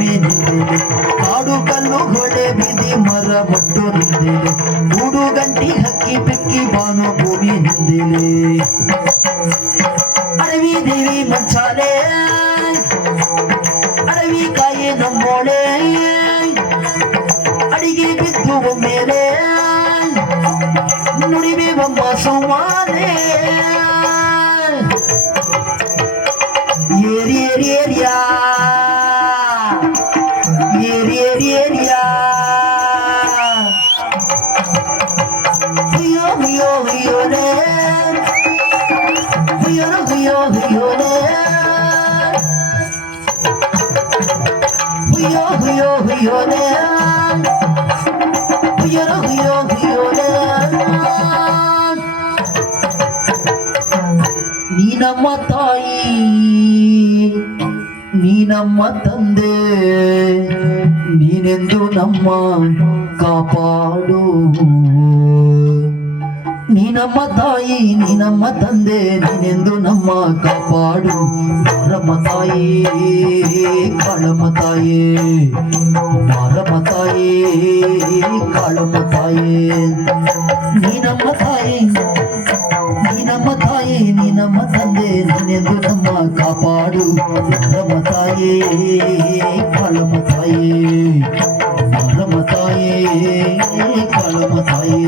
ನಿಂದಿದೆ ಕಾಡು ಕಲ್ಲು ಹೊಳೆ ಬೀದಿ ಮರ ಬಟ್ಟು ನಿಂದಿದೆ ಗೂಡು ಗಂಟಿ ಹಕ್ಕಿ ಪಿಕ್ಕಿ ಬಾನು ಭೂಮಿ ನಿಂದಿಲೆ ಅರವಿ ದೇವಿ ಮಂಚಾಲೆ. ಅರವಿ ಕಾಯಿ ನಮ್ಮೋಳೆ. ಅಡಿಗೆ ಬಿದ್ದು ಮೇಲೆ ನುಡಿವೆ ಬಂಬ ಸಂವಾದೆ ನಮ್ಮ ತಾಯಿ ನೀ ನಮ್ಮ ತಂದೆ ನೀನೆಂದು ನಮ್ಮ ಕಾಪಾಡು ನೀ ನಮ್ಮ ತಾಯಿ ನೀ ನಮ್ಮ ತಂದೆ ನೀನೆಂದು ನಮ್ಮ ಕಾಪಾಡು ಮಾರಮ್ಮ ತಾಯಿ ಕಾಳಮ್ಮ ತಾಯಿ ಮಾರಮ್ಮ ತಾಯಿ ಕಾಳಮ್ಮ ತಾಯಿ ನೀ ನಮ್ಮ ತಾಯಿ ನೀ ನಮ್ಮ ತಾಯಿ ನೀ ನಮ್ಮ ತಂದೆ ನೀನೆಂದು ನಮ್ಮ ಕಾಪಾಡು ಮಾರಮ್ಮ ತಾಯಿ ಕಾಳಮ್ಮ ತಾಯಿ ಮಾರಮ್ಮ ತಾಯಿ ಕಾಳಮ್ಮ ತಾಯಿ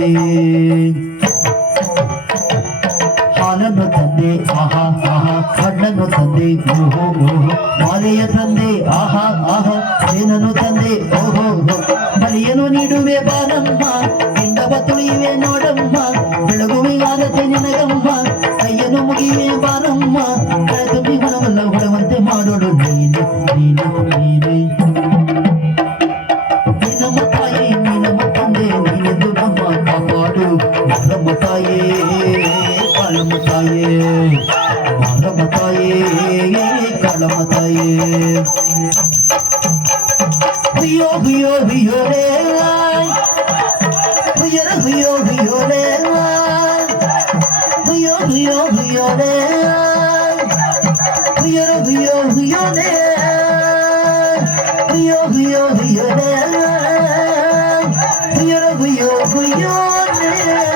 ತಂದೆ ಆಹಾ ಆಹಾ ಹಣ್ಣನ್ನು ತಂದೆ ಓಹೋ ಓಹೋ ಮಾಲೆಯ ತಂದೆ ಆಹಾ ಆಹಾ ಏನನ್ನು ತಂದೆ ಓಹೋ ಓಹೋ ಬಲಿಯನ್ನು ನೀಡುವೆ ಬಾರಮ್ಮ ಪಿಂಡವ ತುಳಿಯುವೆ ನೋಡಮ್ಮ தாயே. காலம தாயே காலம தாயே. ஹியோ ஹியோ ஹியோ ரே ஹியோ ஹியோ ஹியோ ரே ஹியோ ஹியோ ஹியோ ரே ஹியோ ஹியோ ஹியோ ரே ஹியோ ஹியோ ஹியோ ரே ஹியோ ஹியோ ஹியோ ரே